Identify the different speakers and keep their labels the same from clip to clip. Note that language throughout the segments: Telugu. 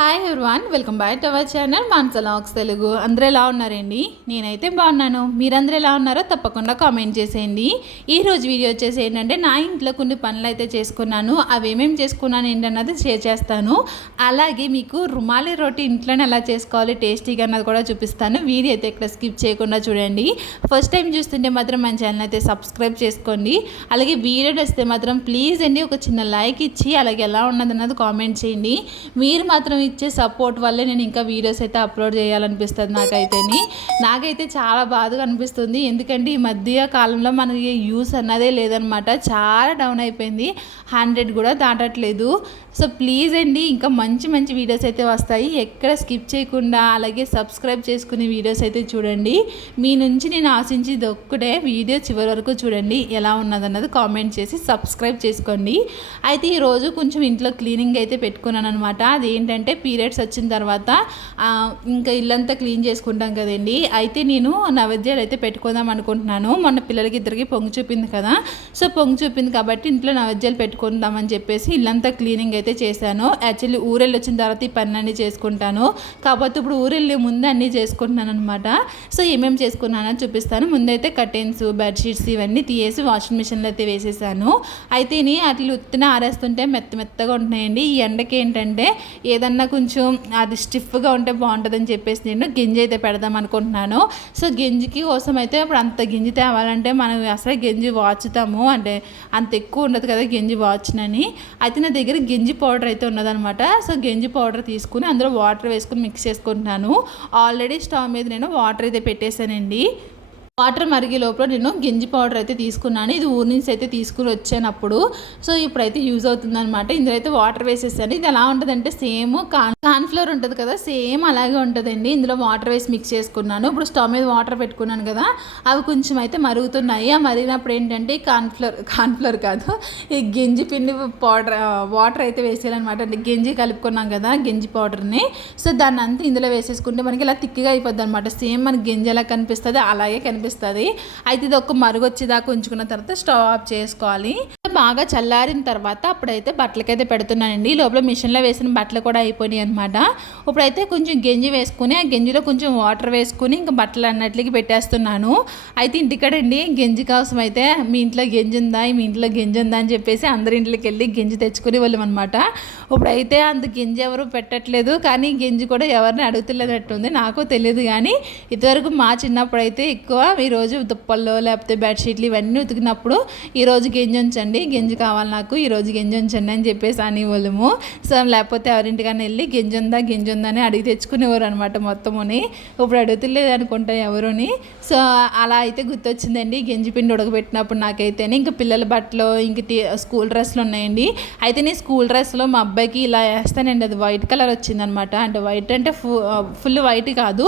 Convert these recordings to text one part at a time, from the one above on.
Speaker 1: Hi everyone welcome back to our channel మాన్సలాక్స్ Telugu అందరూ ఎలా ఉన్నారండి? నేనైతే బాగున్నాను. మీరందరూ ఎలా ఉన్నారో తప్పకుండా కామెంట్ చేసేయండి. ఈరోజు వీడియో వచ్చేసి ఏంటంటే నా ఇంట్లో కొన్ని పనులు అయితే చేసుకున్నాను. అవి ఏమేమి చేసుకున్నాను ఏంటన్నది షేర్ చేస్తాను. అలాగే మీకు రుమాలి రోటీ ఇంట్లోనే ఎలా చేసుకోవాలి టేస్టీగా అన్నది కూడా చూపిస్తాను. వీడియో అయితే ఇక్కడ స్కిప్ చేయకుండా చూడండి. ఫస్ట్ టైం చూస్తుంటే మాత్రం మన ఛానల్ అయితే సబ్స్క్రైబ్ చేసుకోండి. అలాగే వీడియో వస్తే మాత్రం ప్లీజ్ అండి ఒక చిన్న లైక్ ఇచ్చి అలాగే ఎలా ఉన్నది అన్నది కామెంట్ చేయండి. మీరు మాత్రం ఇచ్చే సపోర్ట్ వల్లే నేను ఇంకా వీడియోస్ అయితే అప్లోడ్ చేయాలనిపిస్తుంది నాకైతేని. నాకైతే చాలా బాధగా అనిపిస్తుంది. ఎందుకంటే ఈ మధ్య కాలంలో మనకి యూస్ అన్నదే లేదనమాట చాలా డౌన్ అయిపోయింది. హండ్రెడ్ కూడా దాటట్లేదు. సో ప్లీజ్ అండి ఇంకా మంచి మంచి వీడియోస్ అయితే వస్తాయి. ఎక్కడ స్కిప్ చేయకుండా అలాగే సబ్స్క్రైబ్ చేసుకునే వీడియోస్ అయితే చూడండి. మీ నుంచి నేను ఆశించేది ఒక్కటే వీడియో చివరి వరకు చూడండి. ఎలా ఉన్నదన్నది కామెంట్ చేసి సబ్స్క్రైబ్ చేసుకోండి. అయితే ఈరోజు కొంచెం ఇంట్లో క్లీనింగ్ అయితే పెట్టుకున్నాను అనమాట అదేంటంటే పీరియడ్స్ వచ్చిన తర్వాత ఇంకా ఇల్లంతా క్లీన్ చేసుకుంటాం కదండి. అయితే నేను నైవేద్యాలు అయితే పెట్టుకుందాం అనుకుంటున్నాను. మొన్న పిల్లలకి ఇద్దరికి పొంగు చూపింది కదా. సో పొంగు చూపింది కాబట్టి ఇంట్లో నైవేద్యాలు పెట్టుకుందామని చెప్పేసి ఇల్లంతా క్లీనింగ్ అయితే చేశాను. యాక్చువల్లీ ఊరెళ్ళి వచ్చిన తర్వాత ఈ పని అన్నీ చేసుకుంటాను. కాకపోతే ఇప్పుడు ఊరెళ్ళి ముందు అన్నీ చేసుకుంటున్నాను అనమాట సో ఏమేమి చేసుకున్నానని చూపిస్తాను. ముందైతే కర్టెన్స్ బెడ్షీట్స్ ఇవన్నీ తీసేసి వాషింగ్ మిషన్లో అయితే వేసేసాను. అయితే అట్లా ఉత్తిన ఆరేస్తుంటే మెత్త మెత్తగా ఉంటున్నాయండి. ఈ ఎండకి ఏంటంటే ఏదన్నా కొంచెం అది స్టిఫ్గా ఉంటే బాగుంటుందని చెప్పేసి నేను గింజి అయితే పెడదాం అనుకుంటున్నాను. సో గింజికి కోసం అయితే ఇప్పుడు అంత గింజి తేవాలంటే మనం అసలు గింజి వాచుతాము. అంటే అంత ఎక్కువ ఉండదు కదా గింజి వాచ్నని. అయితే నా దగ్గర గింజి పౌడర్ అయితే ఉన్నదనమాట. సో గింజి పౌడర్ తీసుకుని అందులో వాటర్ వేసుకుని మిక్స్ చేసుకుంటున్నాను. ఆల్రెడీ స్టవ్ మీద నేను వాటర్ అయితే పెట్టేశానండి. వాటర్ మరిగే లోపల నేను గింజి పౌడర్ అయితే తీసుకున్నాను. ఇది ఊరి నుంచి అయితే తీసుకుని వచ్చానప్పుడు. సో ఇప్పుడైతే యూజ్ అవుతుందన్నమాట. ఇందులో అయితే వాటర్ వేసేసాను. ఇది ఎలా ఉంటుందంటే సేమ్ కాన్ కాన్ఫ్లోర్ ఉంటుంది కదా సేమ్ అలాగే ఉంటుందండి. ఇందులో వాటర్ వేసి మిక్స్ చేసుకున్నాను. ఇప్పుడు స్టవ్ మీద వాటర్ పెట్టుకున్నాను కదా అవి కొంచెం అయితే మరుగుతున్నాయి. ఆ మరిగినప్పుడు ఏంటంటే కార్న్ఫ్లోర్ కాన్ఫ్లోర్ కాదు ఈ గింజి పిండి పౌడర్ వాటర్ అయితే వేసేయాలన్నమాట. అంటే గింజి కలుపుకున్నాం కదా గింజి పౌడర్ని. సో దాన్ని అంతా ఇందులో వేసేసుకుంటే మనకి ఇలా తిక్కిగా అయిపోద్ది అనమాట సేమ్ మనకి గింజ ఎలా కనిపిస్తుంది అలాగే కనిపిస్తుంది. కనిపిస్తుంది అయితే ఇది ఒక మరుగు వచ్చేదాకా ఉంచుకున్న తర్వాత స్టవ్ ఆఫ్ చేసుకోవాలి. బాగా చల్లారిన తర్వాత అప్పుడైతే బట్టలకైతే పెడుతున్నానండి. లోపల మిషన్లో వేసిన బట్టలు కూడా అయిపోయినాయి అనమాట ఇప్పుడైతే కొంచెం గెంజి వేసుకుని ఆ గెంజిలో కొంచెం వాటర్ వేసుకుని ఇంకా బట్టలు అన్నట్లకి పెట్టేస్తున్నాను. అయితే ఇంటికాడండి గెంజి కోసం అయితే మీ ఇంట్లో గెంజి ఉందా మీ ఇంట్లో గెంజి ఉందా అని చెప్పేసి అందరి ఇంట్లోకి వెళ్ళి గెంజి తెచ్చుకునే వాళ్ళం అనమాట ఇప్పుడైతే అంత గెంజి ఎవరు పెట్టట్లేదు కానీ గెంజి కూడా ఎవరిని అడుగుతులేదట్టుంది నాకు తెలియదు కానీ ఇదివరకు మా చిన్నప్పుడు అయితే ఎక్కువ ఈరోజు దుప్పల్లో లేకపోతే బెడ్షీట్లు ఇవన్నీ ఉతికినప్పుడు ఈరోజు గెంజి ఉంచండి. గెంజి కావాలి నాకు ఈరోజు గెంజి ఉంచండి అని చెప్పేసి అనేవాళ్ళము. సో లేకపోతే ఎవరింటికైనా వెళ్ళి గెంజి ఉందా గెంజి ఉందా అని అడిగి తెచ్చుకునేవారు అనమాట మొత్తముని. ఇప్పుడు అడుగుతులేదు అనుకుంటా ఎవరుని. సో అలా అయితే గుర్తొచ్చిందండి. గెంజి పిండి ఉడకబెట్టినప్పుడు నాకైతే ఇంకా పిల్లల బట్టలు ఇంక స్కూల్ డ్రెస్లు ఉన్నాయండి. అయితే నేను స్కూల్ డ్రెస్లో మా అబ్బాయికి ఇలా వేస్తానండి. అది వైట్ కలర్ వచ్చిందనమాట అంటే వైట్ అంటే ఫు ఫుల్ వైట్ కాదు.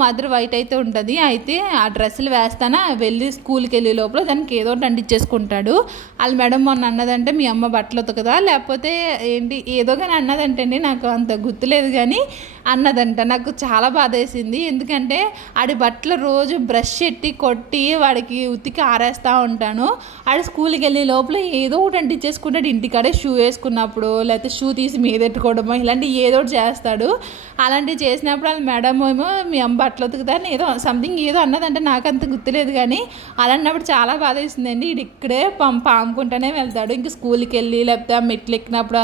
Speaker 1: మదర్ వైట్ అయితే ఉంటుంది. అయితే ఆ డ్రెస్సులు వేస్తానా వెళ్ళి స్కూల్కి వెళ్ళే లోపల దానికి ఏదో ఒకటి అలా వాళ్ళ మేడం మొన్న అన్నదంటే మీ అమ్మ బట్టలు ఉతకదా? లేకపోతే ఏంటి? ఏదో కానీ అన్నదంటే నాకు అంత గుర్తులేదు కానీ అన్నదంట. నాకు చాలా బాధ వేసింది ఎందుకంటే ఆడి బట్టలు రోజు బ్రష్ ఎట్టి కొట్టి వాడికి ఉతికి ఆరేస్తూ ఉంటాను. ఆడి స్కూల్కి వెళ్ళే లోపల ఏదో ఒకటి అంటించేసుకుంటాడు. ఇంటికాడే షూ వేసుకున్నప్పుడు లేకపోతే షూ తీసి మీదెట్టుకోవడమో ఇలాంటివి ఏదో ఒకటి చేస్తాడు. అలాంటివి చేసినప్పుడు వాళ్ళ మేడం ఏమో మీ అమ్మ బట్టలు ఉతుకుతాను ఏదో సంథింగ్ ఏదో అన్నదంటే. నాకు అంత గుర్తులేదు కానీ అలాంటప్పుడు చాలా బాధ వేసిందండి ఇది ఇక్కడే పం పాముకుంటూనే వెళ్తాడు. ఇంకా స్కూల్కి వెళ్ళి లేకపోతే ఆ మెట్లు ఎక్కినప్పుడు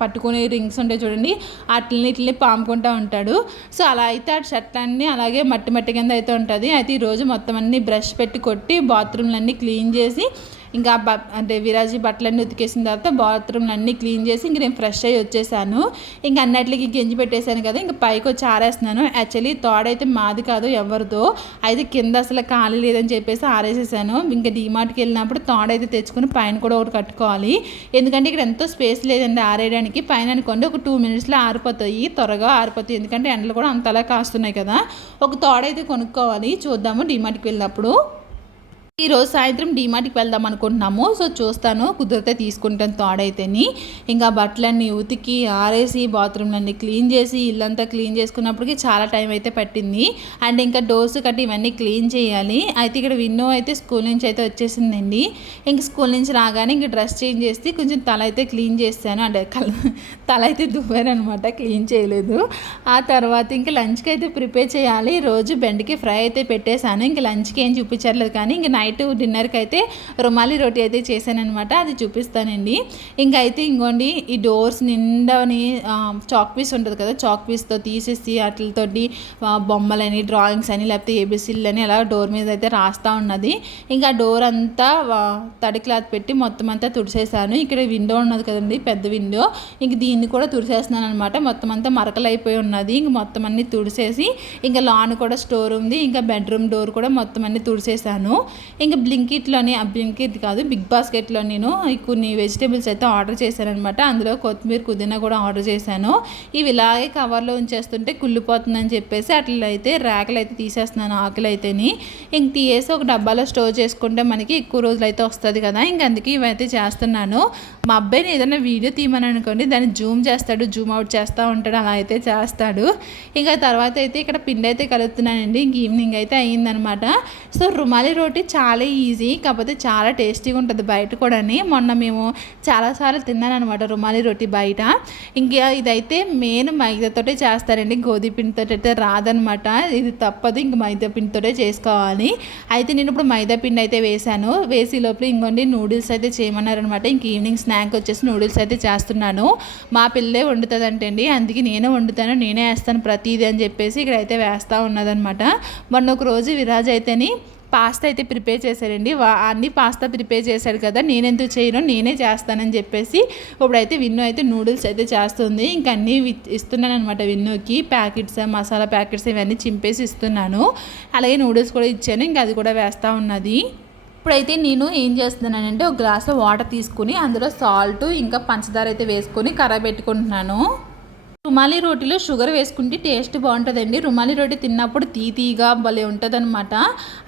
Speaker 1: పట్టుకునే రింగ్స్ ఉంటాయి చూడండి. అట్లని ఇట్లని పాముకుంటాం ఉంటాడు. సో అలా అయితే ఆ షర్ట్ అన్నీ అలాగే మట్టి మట్టి కింద అయితే ఉంటుంది. అయితే ఈరోజు మొత్తం అన్ని బ్రష్ పెట్టి కొట్టి బాత్రూమ్లన్నీ క్లీన్ చేసి ఇంకా అంటే విరాజీ బట్టలన్నీ ఉతికేసిన తర్వాత బాత్రూమ్లు అన్నీ క్లీన్ చేసి ఇంక నేను ఫ్రెష్ అయ్యి వచ్చేసాను. ఇంక అన్నట్లకి గింజి పెట్టేశాను కదా ఇంక పైకి వచ్చి ఆరేస్తున్నాను. యాక్చువల్లీ తోడైతే మాది కాదు ఎవరిదో. అయితే కింద అసలు ఖాళీ లేదని చెప్పేసి ఆరేసేసాను. ఇంకా డీమార్ట్కి వెళ్ళినప్పుడు తోడైతే తెచ్చుకుని పైన కూడా ఒకటి కట్టుకోవాలి. ఎందుకంటే ఇక్కడ ఎంతో స్పేస్ లేదండి ఆరేయడానికి. పైన అనుకోండి ఒక టూ మినిట్స్లో ఆరిపోతాయి త్వరగా ఆరిపోతాయి. ఎందుకంటే ఎండలు కూడా అంతలా కాస్తున్నాయి కదా. ఒక తోడైతే కొనుక్కోవాలి. చూద్దాము డీమార్ట్కి వెళ్ళినప్పుడు. ఈ రోజు సాయంత్రం డీమార్ట్కి వెళ్దాం అనుకుంటున్నాము. సో చూస్తాను కుదిరితే తీసుకుంటాను తాడైతేని ఇంకా బట్టలన్నీ ఉతికి ఆరేసి బాత్రూమ్లన్నీ క్లీన్ చేసి ఇల్లంతా క్లీన్ చేసుకున్నప్పటికి చాలా టైం అయితే పట్టింది. అండ్ ఇంకా డోర్స్ కట్టి ఇవన్నీ క్లీన్ చేయాలి. అయితే ఇక్కడ విన్నో అయితే స్కూల్ నుంచి అయితే వచ్చేసిందండి. ఇంక స్కూల్ నుంచి రాగానే ఇంక డ్రెస్ చేంజ్ చేసి కొంచెం తల అయితే క్లీన్ చేస్తాను. అంటే తల అయితే దువ్వాను అనమాట క్లీన్ చేయలేదు. ఆ తర్వాత ఇంక లంచ్కి అయితే ప్రిపేర్ చేయాలి. రోజు బెండకి ఫ్రై అయితే పెట్టేశాను. ఇంక లంచ్కి ఏం చూపించట్లేదు కానీ ఇంక నైట్ డిన్నర్కి అయితే రుమాలి రోటీ అయితే చేశానమాట అది చూపిస్తానండి. ఇంకా అయితే ఇంకోండి ఈ డోర్స్ నిండాని చాక్ పీస్ ఉంటుంది కదా చాక్ పీస్తో తీసేసి వాటితోటి బొమ్మలని డ్రాయింగ్స్ అని లేకపోతే ఏబిసిల్ అని అలా డోర్ మీద అయితే రాస్తూ ఉన్నది. ఇంకా డోర్ అంతా తడి క్లాత్ పెట్టి మొత్తం అంతా తుడిసేసాను. ఇక్కడ విండో ఉన్నది కదండి పెద్ద విండో. ఇంక దీన్ని కూడా తుడిసేస్తున్నాను అనమాట మొత్తం అంతా మరకలు అయిపోయి ఉన్నది. ఇంక మొత్తం అన్ని తుడిసేసి ఇంకా లాన్ కూడా స్టోర్ ఉంది. ఇంకా బెడ్రూమ్ డోర్ కూడా మొత్తం అన్ని తుడిసేసాను. ఇంకా బ్లింకిట్లోని ఆ బ్లింకిట్ కాదు బిగ్ బాస్కెట్లో నేను కొన్ని వెజిటేబుల్స్ అయితే ఆర్డర్ చేశాను అనమాట అందులో కొత్తిమీర పుదీనా కూడా ఆర్డర్ చేశాను. ఇవి ఇలాగే కవర్లో ఉంచేస్తుంటే కుళ్ళిపోతుందని చెప్పేసి అట్లా అయితే ర్యాకులు అయితే తీసేస్తున్నాను ఆకులు అయితేని ఇంక తీసేసి ఒక డబ్బాలో స్టోర్ చేసుకుంటే మనకి ఎక్కువ రోజులు అయితే వస్తుంది కదా. ఇంక అందుకే ఇవైతే చేస్తున్నాను. మా అబ్బాయిని ఏదైనా వీడియో తీయమని అనుకోండి దాన్ని జూమ్ చేస్తాడు జూమ్ అవుట్ చేస్తూ ఉంటాడు అలా అయితే చేస్తాడు. ఇంకా తర్వాత అయితే ఇక్కడ పిండి అయితే కలుపుతున్నానండి. ఇంక ఈవినింగ్ అయితే అయ్యిందనమాట సో రుమాలి రోటీ చాలా ఈజీ కాకపోతే చాలా టేస్టీగా ఉంటుంది బయట కూడా మొన్న మేము చాలాసార్లు తిన్నాను అనమాట రుమాలి రొట్టి బయట. ఇంకా ఇదైతే మెయిన్ మైదాతోటే చేస్తారండి. గోధుమ పిండితో అయితే రాదనమాట ఇది తప్పదు ఇంక మైదా పిండితోటే చేసుకోవాలి. అయితే నేను ఇప్పుడు మైదా పిండి అయితే వేశాను. వేసి లోపల ఇంకోండి నూడిల్స్ అయితే చేయమన్నారనమాట ఇంక ఈవినింగ్ స్నాక్ వచ్చేసి నూడిల్స్ అయితే చేస్తున్నాను. మా పిల్లే వండుతుంది అంటండి అందుకే నేనే వండుతాను నేనే వేస్తాను ప్రతిదీ అని చెప్పేసి ఇక్కడ అయితే వేస్తూ ఉన్నదనమాట మొన్న ఒక రోజు విరాజ్ అయితేని పాస్తా అయితే ప్రిపేర్ చేశారండి. వా- అన్ని పాస్తా ప్రిపేర్ చేశారు కదా నేనెందుకు చేయను నేనే చేస్తానని చెప్పేసి ఇప్పుడైతే విన్ను అయితే నూడిల్స్ అయితే చేస్తుంది. ఇంక అన్నీ ఇస్తున్నాను అనమాట విన్నుకి. ప్యాకెట్స్ మసాలా ప్యాకెట్స్ ఇవన్నీ చింపేసి ఇస్తున్నాను. అలాగే నూడిల్స్ కూడా ఇచ్చాను ఇంకా అది కూడా వేస్తూ ఉన్నది. ఇప్పుడైతే నేను ఏం చేస్తున్నానంటే ఒక గ్లాస్ వాటర్ తీసుకుని అందులో సాల్ట్ ఇంకా పంచదార అయితే వేసుకొని కర్ర పెట్టుకుంటున్నాను. రుమాలి రోటీలో షుగర్ వేసుకుంటే టేస్ట్ బాగుంటుందండి. రుమాలి రోటీ తిన్నప్పుడు తీ తీగా భలే ఉంటుంది అనమాట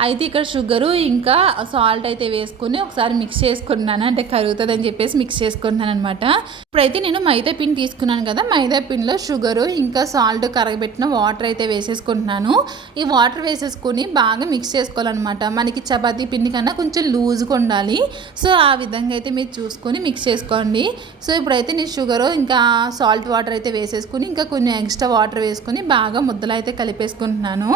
Speaker 1: అయితే ఇక్కడ షుగరు ఇంకా సాల్ట్ అయితే వేసుకొని ఒకసారి మిక్స్ చేసుకున్నాను. అంటే కరుగుతుంది అని చెప్పేసి మిక్స్ చేసుకున్నాను అనమాట ఇప్పుడైతే నేను మైదా పిండి తీసుకున్నాను కదా మైదా పిండిలో షుగరు ఇంకా సాల్ట్ కరగబెట్టిన వాటర్ అయితే వేసేసుకుంటున్నాను. ఈ వాటర్ వేసేసుకొని బాగా మిక్స్ చేసుకోవాలన్నమాట. మనకి చపాతీ పిండి కన్నా కొంచెం లూజ్గా ఉండాలి. సో ఆ విధంగా అయితే మీరు చూసుకొని మిక్స్ చేసుకోండి. సో ఇప్పుడైతే నేను షుగరు ఇంకా సాల్ట్ వాటర్ అయితే వేసుకుని ఇంకా కొన్ని ఎక్స్ట్రా వాటర్ వేసుకొని బాగా ముద్దలు అయితే కలిపేసుకుంటున్నాను.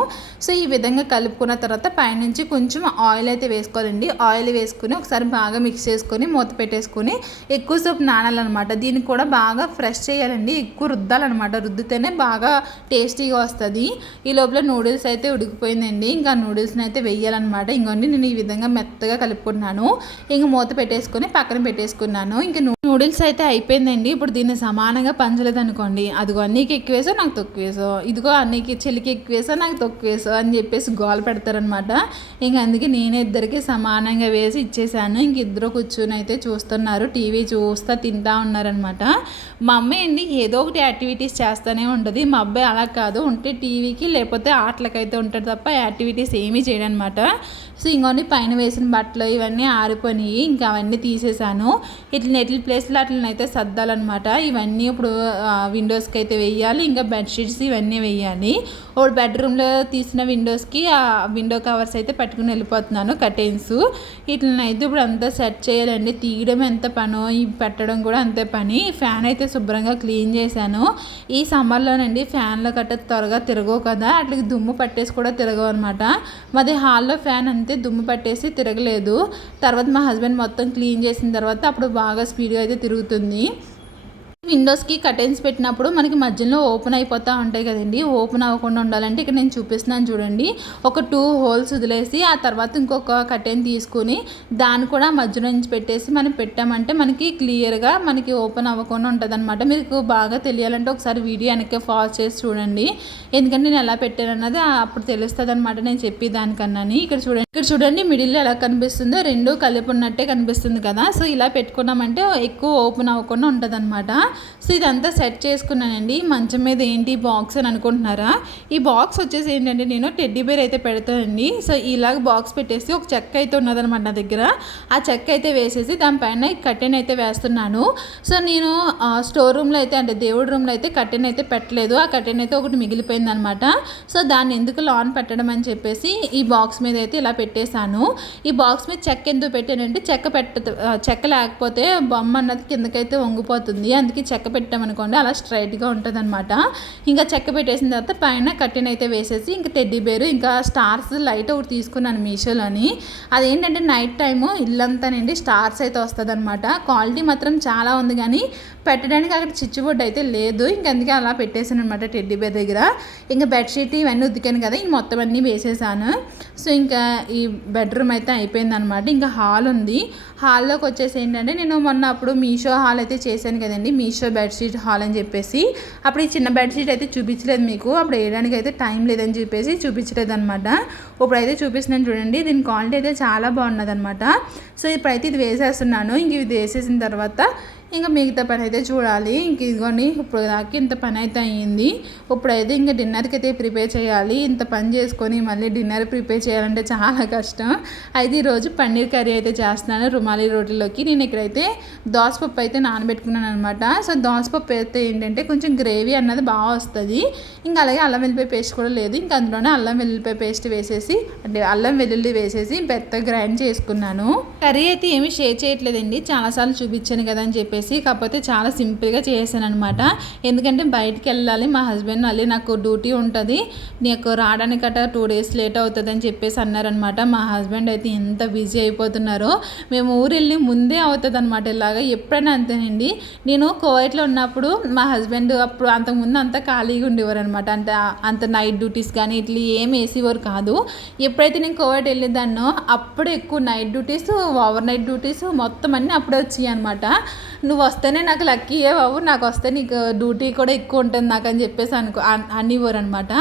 Speaker 1: సో ఈ విధంగా కలుపుకున్న తర్వాత పైనుంచి కొంచెం ఆయిల్ అయితే వేసుకోవాలండి. ఆయిల్ వేసుకుని ఒకసారి బాగా మిక్స్ చేసుకొని మూత పెట్టేసుకొని ఎక్కువసేపు నానాలన్నమాట. దీన్ని కూడా బాగా ఫ్రెష్ చేయాలండి. ఎక్కువ రుద్దాలన్నమాట. రుద్దితేనే బాగా టేస్టీగా వస్తుంది. ఈ లోపల నూడిల్స్ అయితే ఉడికిపోయిందండి. ఇంకా నూడిల్స్ని అయితే వేయాలన్నమాట. ఇంకోండి నేను ఈ విధంగా మెత్తగా కలుపుకుంటున్నాను. ఇంక మూత పెట్టేసుకొని పక్కన పెట్టేసుకున్నాను. ఇంకా నూడిల్స్ అయితే అయిపోయిందండి. ఇప్పుడు దీన్ని సమానంగా పంచలేదు అనుకోండి అదిగో అన్నీకి ఎక్కువ వేసో నాకు తక్కువేసో. ఇదిగో అన్నీకి చెల్లికి ఎక్కువేసో నాకు తక్కువేసో అని చెప్పేసి గోల పెడతారనమాట ఇంక అందుకే నేను ఇద్దరికి సమానంగా వేసి ఇచ్చేసాను. ఇంక ఇద్దరు కూర్చొని అయితే చూస్తున్నారు. టీవీ చూస్తా తింటా ఉన్నారనమాట మా అమ్మాయి అండి ఏదో ఒకటి యాక్టివిటీస్ చేస్తూనే ఉంటుంది. మా అబ్బాయి అలా కాదు. ఉంటే టీవీకి లేకపోతే ఆటలకైతే ఉంటాడు తప్ప యాక్టివిటీస్ ఏమీ చేయడనమాట సో ఇంకొన్ని పైన వేసిన బట్టలు ఇవన్నీ ఆరిపోయినాయి. ఇంకా అవన్నీ తీసేసాను. ఇట్లా నెట్ల ప్లేస్లో అట్లనైతే సర్దాలన్నమాట. ఇవన్నీ ఇప్పుడు విండోస్ విండోస్కి అయితే వేయాలి ఇంకా బెడ్షీట్స్ ఇవన్నీ వేయాలి ఒకటి బెడ్రూమ్లో తీసిన విండోస్కి ఆ విండో కవర్స్ అయితే పట్టుకుని వెళ్ళిపోతున్నాను కర్టెన్స్ ఇట్లనైతే ఇప్పుడు అంతా సెట్ చేయాలండి. తీయడం ఎంత పనో ఈ పెట్టడం కూడా అంతే పని. ఫ్యాన్ అయితే శుభ్రంగా క్లీన్ చేశాను. ఈ సమ్మర్లోనండి ఫ్యాన్లో కట్ట త్వరగా తిరగవు కదా అట్లకి దుమ్ము పట్టేసి కూడా తిరగవు అనమాట మాది హాల్లో ఫ్యాన్ అంతే దుమ్ము పట్టేసి తిరగలేదు. తర్వాత మా హస్బెండ్ మొత్తం క్లీన్ చేసిన తర్వాత అప్పుడు బాగా స్పీడ్గా అయితే తిరుగుతుంది. విండోస్కి కర్టెన్స్ పెట్టినప్పుడు మనకి మధ్యలో ఓపెన్ అయిపోతూ ఉంటాయి కదండి. ఓపెన్ అవ్వకుండా ఉండాలంటే ఇక్కడ నేను చూపిస్తున్నాను చూడండి. ఒక టూ హోల్స్ వదిలేసి ఆ తర్వాత ఇంకొక కర్టెన్ తీసుకుని దాన్ని కూడా మధ్యలో నుంచి పెట్టేసి మనం పెట్టామంటే మనకి క్లియర్గా మనకి ఓపెన్ అవ్వకుండా ఉంటుంది అనమాట మీకు బాగా తెలియాలంటే ఒకసారి వీడియో వెనక్కి ఫాస్ట్ చేసి చూడండి. ఎందుకంటే నేను ఎలా పెట్టాను అన్నది అప్పుడు తెలుస్తుంది అనమాట నేను చెప్పి దానికన్నాని ఇక్కడ చూడండి. ఇక్కడ చూడండి మిడిల్లో ఎలా కనిపిస్తుందో. రెండు కలిపి ఉన్నట్టే కనిపిస్తుంది కదా. సో ఇలా పెట్టుకున్నామంటే ఎక్కువ ఓపెన్ అవ్వకుండా ఉంటుంది అనమాట సో ఇదంతా సెట్ చేసుకున్నానండి. మంచం మీద ఏంటి బాక్స్ అని అనుకుంటున్నారా? ఈ బాక్స్ వచ్చేసి ఏంటంటే నేను టెడ్డీ బేర్ అయితే పెడతానండి. సో ఇలాగ బాక్స్ పెట్టేసి ఒక చెక్క అయితే ఉన్నదనమాట నా దగ్గర. ఆ చెక్క అయితే వేసేసి దానిపైన కట్టెన్ అయితే వేస్తున్నాను. సో నేను స్టోర్ రూమ్లో అయితే అంటే దేవుడి రూమ్లో అయితే కట్టెన్ అయితే పెట్టలేదు. ఆ కట్టెన్ అయితే ఒకటి మిగిలిపోయింది అనమాట సో దాన్ని ఎందుకు లాన్ పెట్టడం అని చెప్పేసి ఈ బాక్స్ మీద అయితే ఇలా పెట్టేశాను. ఈ బాక్స్ మీద చెక్క ఎందుకు పెట్టానంటే చెక్క పెట్ట చెక్క లేకపోతే బొమ్మ అన్నది కిందకైతే వంగిపోతుంది. అందుకే చెక్క పెట్టామనుకోండి అలా స్ట్రైట్గా ఉంటుంది అనమాట ఇంకా చెక్క పెట్టేసిన తర్వాత పైన కట్టిన అయితే వేసేసి ఇంకా టెడ్డీ బేరు ఇంకా స్టార్స్ లైట్ ఒకటి తీసుకున్నాను మీషోలోని. అదేంటంటే నైట్ టైము ఇల్లంతానండి స్టార్స్ అయితే వస్తుంది అనమాట క్వాలిటీ మాత్రం చాలా ఉంది కానీ పెట్టడానికి అక్కడ చిచ్చుబొడ్డు అయితే లేదు. ఇంక అందుకే అలా పెట్టేసాను అనమాట టెడ్డీ బేర్ దగ్గర. ఇంకా బెడ్షీట్ ఇవన్నీ ఉతికాను కదా ఇంక మొత్తం అన్నీ వేసేసాను. సో ఇంకా ఈ బెడ్రూమ్ అయితే అయిపోయింది అనమాట ఇంకా హాల్ ఉంది. హాల్లోకి వచ్చేసి ఏంటంటే నేను మొన్న అప్పుడు మీషో హాల్ అయితే చేశాను కదండి. మీషో బెడ్షీట్ హాల్ అని చెప్పేసి. అప్పుడు ఈ చిన్న బెడ్షీట్ అయితే చూపించలేదు మీకు. అప్పుడు వేయడానికి అయితే టైం లేదని చెప్పేసి చూపించలేదు అనమాట ఇప్పుడైతే చూపిస్తున్నాను చూడండి. దీని క్వాలిటీ అయితే చాలా బాగున్నది అనమాట సో ఇప్పుడైతే ఇది వేసేస్తున్నాను. ఇంక ఇది వేసేసిన తర్వాత ఇంకా మిగతా పని అయితే చూడాలి. ఇంక ఇదిగోండి ఇప్పుడు దాకా ఇంత పని అయితే అయ్యింది. ఇప్పుడైతే ఇంకా డిన్నర్కి అయితే ప్రిపేర్ చేయాలి. ఇంత పని చేసుకొని మళ్ళీ డిన్నర్ ప్రిపేర్ చేయాలంటే చాలా కష్టం. అయితే ఈరోజు పన్నీర్ కర్రీ అయితే చేస్తున్నాను రుమాలి రోటీలోకి. నేను ఇక్కడైతే దోసపప్పు అయితే నానబెట్టుకున్నాను అనమాట సో దోసపప్పు అయితే ఏంటంటే కొంచెం గ్రేవీ అన్నది బాగా వస్తుంది. ఇంకా అలాగే అల్లం వెల్లిపాయ పేస్ట్ కూడా లేదు. ఇంకా అందులోనే అల్లం వెల్లిపాయ పేస్ట్ వేసేసి అంటే అల్లం వెల్లుల్లి వేసేసి పెద్ద గ్రైండ్ చేసుకున్నాను. కర్రీ అయితే ఏమీ షేర్ చేయట్లేదండి. చాలాసార్లు చూపించాను కదా అని చెప్పేసి కాకపోతే చాలా సింపుల్గా చేసాను అనమాట ఎందుకంటే బయటికి వెళ్ళాలి మా హస్బెండ్ మళ్ళీ నాకు డ్యూటీ ఉంటుంది. నీకు రావడానికి అట టూ డేస్ లేట్ అవుతుంది అని చెప్పేసి అన్నారనమాట మా హస్బెండ్ అయితే ఎంత బిజీ అయిపోతున్నారో. మేము ఊరు వెళ్ళి ముందే అవుతుంది అనమాట ఇలాగా. ఎప్పుడైనా అంతేనండి. నేను కోవైట్లో ఉన్నప్పుడు మా హస్బెండ్ అప్పుడు అంతకుముందు అంతా ఖాళీగా ఉండేవారు అనమాట అంటే అంత నైట్ డ్యూటీస్ కానీ ఇట్లా ఏం వేసేవారు కాదు. ఎప్పుడైతే నేను కోవిడ్ వెళ్ళేదాన్నో అప్పుడు ఎక్కువ night duties over night duties మొత్తం అన్నీ అప్పుడే వచ్చాయి అనమాట నువ్వు వస్తేనే నాకు లక్కీయే బాబు నాకు వస్తే నీకు డ్యూటీ కూడా ఎక్కువ ఉంటుంది నాకు అని చెప్పేసి అనుకో అన్- అనమాట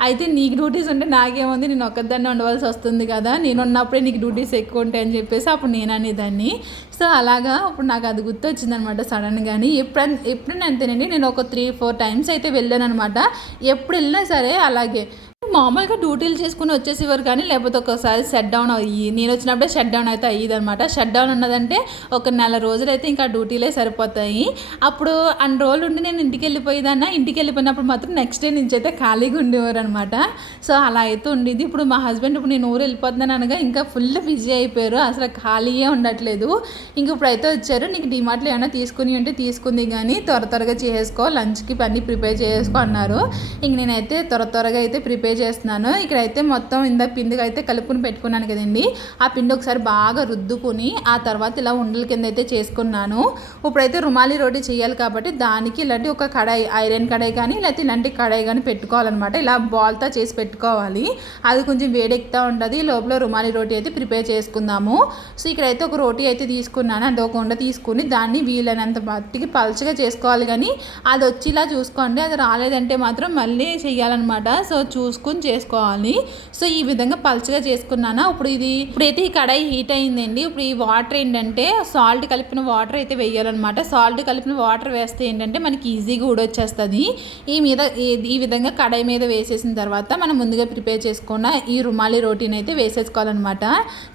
Speaker 1: అయితే నీకు డ్యూటీస్ ఉంటే నాకేముంది నేను ఒక్కదాన్ని ఉండవలసి వస్తుంది కదా నేను ఉన్నప్పుడే నీకు డ్యూటీస్ ఎక్కువ ఉంటాయి అని చెప్పేసి అప్పుడు నేను అనేదాన్ని. సో అలాగా అప్పుడు నాకు అది గుర్తొచ్చిందనమాట సడన్గాని ఎప్పుడైనా ఎప్పుడైనా అంతేనండి నేను ఒక త్రీ ఫోర్ టైమ్స్ అయితే వెళ్ళాను అనమాట ఎప్పుడు వెళ్ళినా సరే అలాగే మామూలుగా డ్యూటీలు చేసుకుని వచ్చేసేవారు కానీ లేకపోతే ఒకసారి షట్ డౌన్ అయ్యి నేను వచ్చినప్పుడే షట్ డౌన్ అయితే అయ్యేది అనమాట షట్ డౌన్ ఉన్నదంటే ఒక నెల రోజులు అయితే ఇంకా డ్యూటీలే సరిపోతాయి. అప్పుడు అన్ని రోజులు ఉండి నేను ఇంటికి వెళ్ళిపోయేదన్నా. ఇంటికి వెళ్ళిపోయినప్పుడు మాత్రం నెక్స్ట్ డే నుంచి అయితే ఖాళీగా ఉండేవారు అనమాట సో అలా అయితే ఉండేది. ఇప్పుడు మా హస్బెండ్ ఇప్పుడు నేను ఊరు వెళ్ళిపోతున్నాను అనగా ఇంకా ఫుల్ బిజీ అయిపోయారు. అసలు ఖాళీయే ఉండట్లేదు. ఇంక ఇప్పుడు అయితే వచ్చారు. నీకు డిమార్ట్లో ఏమైనా తీసుకుని ఉంటే తీసుకుంది కానీ త్వర త్వరగా చేసుకో. లంచ్కి అన్నీ ప్రిపేర్ చేసుకో అన్నారు. ఇంక నేనైతే త్వర త్వరగా అయితే ప్రిపేర్ చేస్తున్నాను. ఇక్కడైతే మొత్తం ఇందాక పిండిగా అయితే కలుపుకుని పెట్టుకున్నాను కదండి. ఆ పిండి ఒకసారి బాగా రుద్దుకుని ఆ తర్వాత ఇలా ఉండల కింద అయితే చేసుకున్నాను. ఇప్పుడైతే రుమాలి రోటీ చేయాలి కాబట్టి దానికి ఇలాంటి ఒక కడాయి ఐరన్ కడాయి కానీ లేకపోతే ఇలాంటి కడాయి కానీ పెట్టుకోవాలన్నమాట. ఇలా బాల్తో చేసి పెట్టుకోవాలి. అది కొంచెం వేడెక్కుతూ ఉంటుంది. లోపల రుమాలి రోటీ అయితే ప్రిపేర్ చేసుకుందాము. సో ఇక్కడైతే ఒక రోటీ అయితే తీసుకున్నాను. అంటే ఒక ఉండ తీసుకుని దాన్ని వీలైనంత మట్టికి పలుచగా చేసుకోవాలి కానీ అది వచ్చేలా చూసుకోండి. అది రాలేదంటే మాత్రం మళ్ళీ చేయాలన్నమాట సో చూసుకుని చేసుకోవాలి. సో ఈ విధంగా పలుచగా చేసుకున్నాను? ఇప్పుడు ఇది ఇప్పుడైతే ఈ కడాయి హీట్ అయిందండి. ఇప్పుడు ఈ వాటర్ ఏంటంటే సాల్ట్ కలిపిన వాటర్ అయితే వేయాలన్నమాట. సాల్ట్ కలిపిన వాటర్ వేస్తే ఏంటంటే మనకి ఈజీగా ఊడొచ్చేస్తుంది. ఈ మీద ఈ- ఈ విధంగా కడాయి మీద వేసేసిన తర్వాత మనం ముందుగా ప్రిపేర్ చేసుకున్న ఈ రుమాలి రోటీని అయితే వేసేసుకోవాలన్నమాట.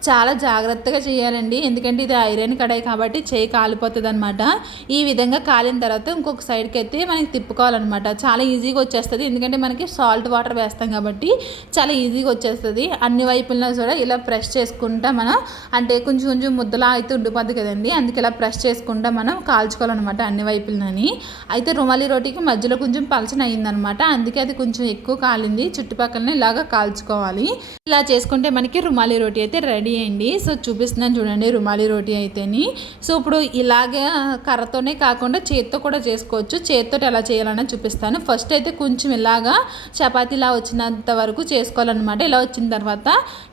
Speaker 1: చాలా జాగ్రత్తగా చేయాలండి. ఎందుకంటే ఇది ఐరన్ కడాయి కాబట్టి చేయి కాలిపోతుంది అనమాట ఈ విధంగా కాలిన తర్వాత ఇంకొక సైడ్కి అయితే మనకి తిప్పుకోవాలన్నమాట. చాలా ఈజీగా వచ్చేస్తుంది. ఎందుకంటే మనకి సాల్ట్ వాటర్ వేస్తాం కాబట్టి కాబట్టి చాలా ఈజీగా వచ్చేస్తుంది. అన్ని వైపులా కూడా ఇలా ప్రెస్ చేసుకుంటా మనం అంటే కొంచెం కొంచెం ముద్దలా అయితే ఉండిపోద్ది కదండి. అందుకే ఇలా ప్రెస్ చేసుకుంటా మనం కాల్చుకోవాలన్నమాట అన్ని వైపులని అయితే రుమాలి రోటీకి మధ్యలో కొంచెం పలచన అయిందనమాట అందుకే అది కొంచెం ఎక్కువ కాలింది. చుట్టుపక్కలనే ఇలాగా కాల్చుకోవాలి. ఇలా చేసుకుంటే మనకి రుమాలి రోటీ అయితే రెడీ అయింది సో చూపిస్తున్నాను చూడండి రుమాలి రోటీ అయితేని. సో ఇప్పుడు ఇలాగే కర్రతోనే కాకుండా చేత్తో కూడా చేసుకోవచ్చు. చేత్తో ఎలా చేయాలన్నా చూపిస్తాను. ఫస్ట్ అయితే కొంచెం ఇలాగా చపాతీలా వచ్చిన వచ్చినంత వరకు చేసుకోవాలన్నమాట. ఇలా వచ్చిన తర్వాత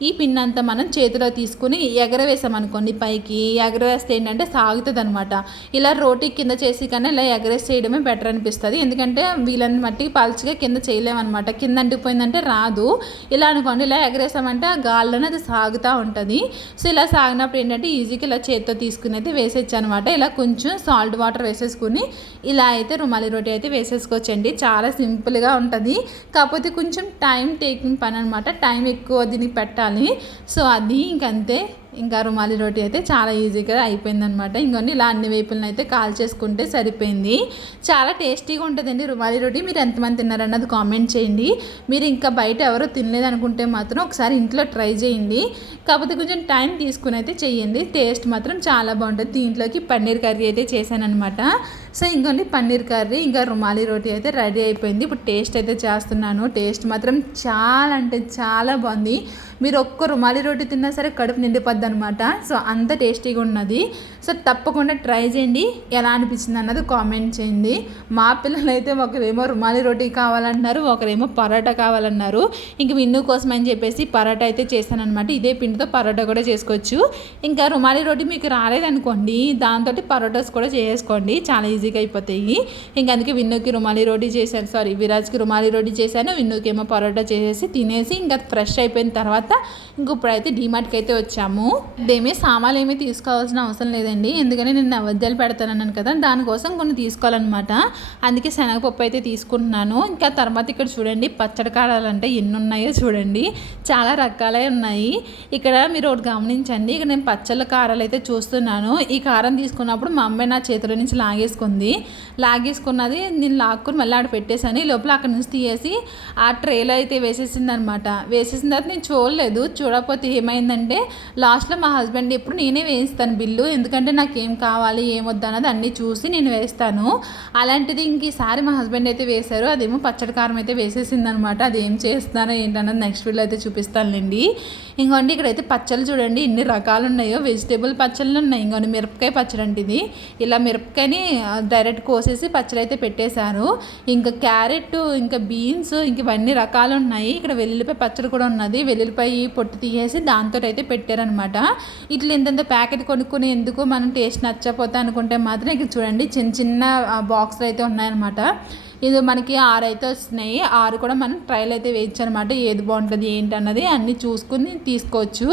Speaker 1: ఈ పిన్ అంతా మనం చేతిలో తీసుకుని ఎగరవేసామనుకోండి పైకి. ఎగరవేస్తే ఏంటంటే సాగుతుంది అనమాట ఇలా రోటీ కింద చేసి కన్నా ఇలా ఎగరేసి చేయడమే బెటర్ అనిపిస్తుంది. ఎందుకంటే వీళ్ళని మట్టి పల్చగా కింద చేయలేమన్నమాట. కింద అంటిపోయిందంటే రాదు. ఇలా అనుకోండి ఇలా ఎగరేసామంటే ఆ గాల్లోనే అది సాగుతూ ఉంటుంది. సో ఇలా సాగినప్పుడు ఏంటంటే ఈజీగా ఇలా చేత్తో తీసుకుని అయితే వేసేచ్చు అనమాట ఇలా కొంచెం సాల్ట్ వాటర్ వేసేసుకుని ఇలా అయితే రుమాలి రోటీ అయితే వేసేసుకోవచ్చండి. చాలా సింపుల్గా ఉంటుంది. కాకపోతే కొంచెం టైం టేకింగ్ పని అనమాట టైం ఎక్కువ దీనికి పెట్టాలి. సో అది ఇంకంతే. ఇంకా రుమాలి రోటీ అయితే చాలా ఈజీగా అయిపోయిందనమాట. ఇంకొన్ని ఇలా అన్ని వైపులను అయితే కాల్ చేసుకుంటే సరిపోయింది. చాలా టేస్టీగా ఉంటుందండి రుమాలి రోటీ. మీరు ఎంతమంది తిన్నారన్నది కామెంట్ చేయండి. మీరు ఇంకా బయట ఎవరో తినలేదనుకుంటే మాత్రం ఒకసారి ఇంట్లో ట్రై చేయండి. కాకపోతే కొంచెం టైం తీసుకుని అయితే చేయండి టేస్ట్ మాత్రం చాలా బాగుంటుంది. దీంట్లోకి పన్నీర్ కర్రీ అయితే చేశానమాట సో ఇంకొన్ని పన్నీర్ కర్రీ ఇంకా రుమాలి రోటీ అయితే రెడీ అయిపోయింది. ఇప్పుడు టేస్ట్ అయితే చేస్తున్నాను. టేస్ట్ మాత్రం చాలా అంటే చాలా బాగుంది. మీరు ఒక్క రుమాలి రోటీ తిన్నా సరే కడుపు నిండిపోద్ది అనమాట సో అంత టేస్టీగా ఉన్నది. సో తప్పకుండా ట్రై చేయండి. ఎలా అనిపించింది అన్నది కామెంట్ చేయండి. మా పిల్లలు అయితే ఒకరేమో రుమాలి రోటీ కావాలన్నారు ఒకరేమో పరోటా కావాలన్నారు. ఇంక విన్ను కోసం అని చెప్పేసి పరోటా అయితే చేశానమాట ఇదే పిండితో పరోటా కూడా చేసుకోవచ్చు. ఇంకా రుమాలి రోటీ మీకు రాలేదనుకోండి దాంతో పరోటాస్ కూడా చేసుకోండి. చాలా ఈజీగా అయిపోతాయి. ఇంక అందుకే విన్నుకి రుమాలి రోటీ చేశాను. సారీ విరాజ్కి రుమాలి రోటీ చేశాను. విన్నుకి ఏమో పరోటా చేసేసి తినేసి ఇంకా ఫ్రెష్ అయిపోయిన తర్వాత ఇంక ఇప్పుడైతే డీమార్ట్కి అయితే వచ్చాము. ఇదేమీ సామాన్లు ఏమీ తీసుకోవాల్సిన అవసరం లేదండి. ఎందుకని నేను నవద్యాలు పెడతానన్నాను కదా దానికోసం కొన్ని తీసుకోవాలన్నమాట. అందుకే శనగపప్పు అయితే తీసుకుంటున్నాను. ఇంకా తర్వాత ఇక్కడ చూడండి పచ్చడి కారాలు ఎన్ని ఉన్నాయో చూడండి. చాలా రకాలే ఉన్నాయి. ఇక్కడ మీరు ఒకటి గమనించండి ఇక్కడ నేను పచ్చళ్ళ కారాలు అయితే చూస్తున్నాను. ఈ కారం తీసుకున్నప్పుడు మా అమ్మాయి నా చేతిలో నుంచి లాగేసుకుంది. లాగేసుకున్నది నేను లాక్కుని మళ్ళీ ఆడ పెట్టేశాను. ఈ లోపల అక్కడ నుంచి తీసేసి ఆ ట్రేలో అయితే వేసేసింది అనమాట వేసేసిన తర్వాత నేను చూడలేదు. చూడకపోతే ఏమైందంటే లాస్ట్లో మా హస్బెండ్ ఎప్పుడు నేనే వేయిస్తాను బిల్లు. ఎందుకంటే నాకు ఏం కావాలి ఏమొద్దు అన్నది అన్నీ చూసి నేను వేస్తాను. అలాంటిది ఇంక ఈసారి మా హస్బెండ్ అయితే వేశారు. అదేమో పచ్చడి కారం అయితే వేసేసింది అనమాట అది ఏం చేస్తానో ఏంటన్నది నెక్స్ట్ వీడియో అయితే చూపిస్తానులేండి. ఇంకోండి ఇక్కడైతే పచ్చళ్ళు చూడండి ఎన్ని రకాలు ఉన్నాయో వెజిటేబుల్ పచ్చళ్ళు ఉన్నాయి ఇంకోండి మిరపకాయ పచ్చడి అంటే ఇది. ఇలా మిరపకాయని డైరెక్ట్ కోసేసి పచ్చడి అయితే పెట్టేశారు. ఇంకా క్యారెట్ ఇంకా బీన్స్ ఇంక ఇవన్నీ రకాలు ఉన్నాయి ఇక్కడ వెల్లుల్లిపాయ పచ్చడి కూడా ఉన్నది. వెల్లుల్లిపాయ పొట్టు తీసేసి దాంతో అయితే పెట్టారనమాట ఇట్లా ఇంతంత ప్యాకెట్ కొనుక్కుని ఎందుకు మనం టేస్ట్ నచ్చకపోతే అనుకుంటే మాత్రం ఇక్కడ చూడండి చిన్న చిన్న బాక్స్లు అయితే ఉన్నాయన్నమాట. ఇది మనకి ఆరు అయితే వస్తున్నాయి. ఆరు కూడా మనం ట్రయల్ అయితే వేయచ్చు అనమాట ఏది బాగుంటుంది ఏంటి అన్నది అన్నీ చూసుకుని తీసుకోవచ్చు.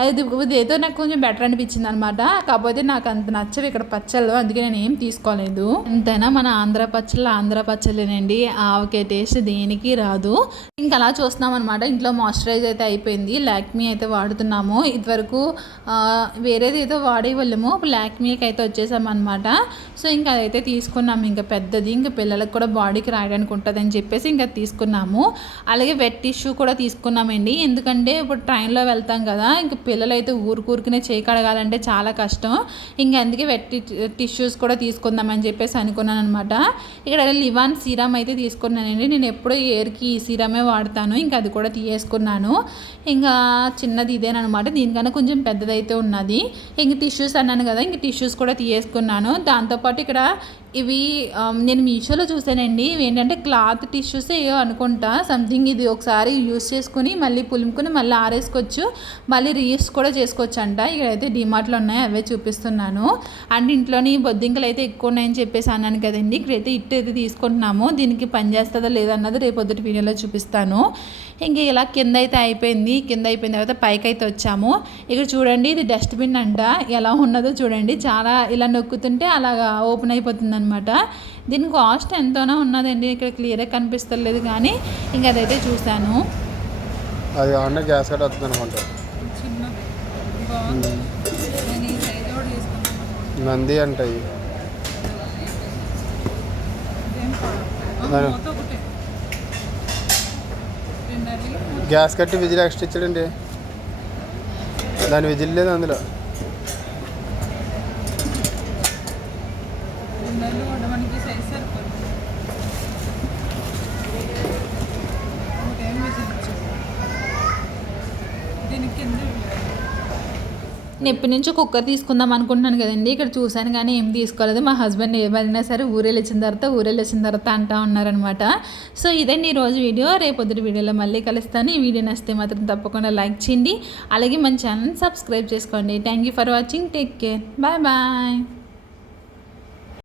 Speaker 1: అది ఇది ఏదో నాకు కొంచెం బెటర్ అనిపించింది అనమాట కాకపోతే నాకు అంత నచ్చవు ఇక్కడ పచ్చళ్ళు అందుకే నేను ఏం తీసుకోలేదు. ఎంతైనా మన ఆంధ్ర పచ్చళ్ళు ఆంధ్ర పచ్చళ్ళేనండి. ఆవకే టేస్ట్ దేనికి రాదు. ఇంకా అలా చూస్తున్నాం అనమాట ఇంట్లో మాయిశ్చరైజ్ అయితే అయిపోయింది. లాక్మీ అయితే వాడుతున్నాము. ఇదివరకు వేరేది ఏదో వాడేవాళ్ళము. లాక్మీకి అయితే వచ్చేసామన్నమాట. సో ఇంకా అదైతే తీసుకున్నాము. ఇంకా పెద్దది ఇంకా పిల్లలకు కూడా బాడీకి రాయడానికి ఉంటుందని చెప్పేసి ఇంకా తీసుకున్నాము. అలాగే వెట్ టిష్యూ కూడా తీసుకున్నామండి. ఎందుకంటే ఇప్పుడు ట్రైన్లో వెళ్తాం కదా ఇంకా పిల్లలు అయితే ఊరుకూరుకునే చేయి కడగాలంటే చాలా కష్టం. ఇంకా అందుకే వెట్ టిష్యూస్ కూడా తీసుకుందామని చెప్పేసి అనుకున్నాను అనమాట ఇక్కడ లివాన్ సీరమ్ అయితే తీసుకున్నానండి. నేను ఎప్పుడూ ఎయిర్కి ఈ సీరమే వాడతాను. ఇంకా అది కూడా తీయేసుకున్నాను ఇంకా చిన్నది ఇదేనమాట దీనికన్నా కొంచెం పెద్దదైతే ఉన్నది. ఇంక టిష్యూస్ అన్నాను కదా ఇంక టిష్యూస్ కూడా తీయేసుకున్నాను దాంతోపాటు ఇక్కడ ఇవి నేను మీషోలో చూసానండి. ఇవి ఏంటంటే క్లాత్ టిష్యూస్ ఏయో అనుకుంటా. సంథింగ్ ఇది ఒకసారి యూస్ చేసుకుని మళ్ళీ పులుముకుని మళ్ళీ ఆరేసుకోవచ్చు. మళ్ళీ రీయూస్ కూడా చేసుకోవచ్చు అంట ఇక్కడైతే డిమార్ట్లో ఉన్నాయి అవే చూపిస్తున్నాను. అండ్ ఇంట్లోని బొద్దింకలు అయితే ఎక్కువ ఉన్నాయని చెప్పేసి అన్నాను కదండి. ఇక్కడైతే ఇట్ అయితే తీసుకుంటున్నాము. దీనికి పని లేదో లేదన్నది రేపు పొద్దుటి వీడియోలో చూపిస్తాను. ఇంకా ఇలా కింద అయితే అయిపోయింది. కింద అయిపోయిన తర్వాత పైకి అయితే వచ్చాము. ఇక్కడ చూడండి ఇది డస్ట్బిన్ అంట. ఎలా ఉన్నదో చూడండి. చాలా ఇలా నొక్కుతుంటే అలాగా ఓపెన్ అయిపోతుంది అనమాట దీని కాస్ట్ ఎంతోనో ఉన్నదండి. ఇక్కడ క్లియర్గా కనిపిస్తలేదు కానీ ఇంక అదైతే చూశాను.
Speaker 2: అది ఆన్లైన్ గ్యాస్ కట్ వస్తుంది అనుకుంటా. నంది అంటాయి గ్యాస్ కట్టి విజిల్ ఎక్స్ట్రా ఇచ్చాడండి. దాని విజిల్ లేదు అందులో.
Speaker 1: నేను ఎప్పటి నుంచో కుక్కర్ తీసుకుందాం అనుకుంటున్నాను కదండి. ఇక్కడ చూశాను కానీ ఏం తీసుకోలేదు. మా హస్బెండ్ ఏమైనా సరే ఊరేళ్ళు వచ్చిన తర్వాత ఊరేళ్ళు వచ్చిన తర్వాత అంటా ఉన్నారనమాట సో ఇదండి ఈ రోజు వీడియో. రేపొద్దు వీడియోలో మళ్ళీ కలుస్తాను. ఈ వీడియో నచ్చితే మాత్రం తప్పకుండా లైక్ చేయండి. అలాగే మన ఛానల్ సబ్స్క్రైబ్ చేసుకోండి. Thank you for watching. Take care. Bye bye.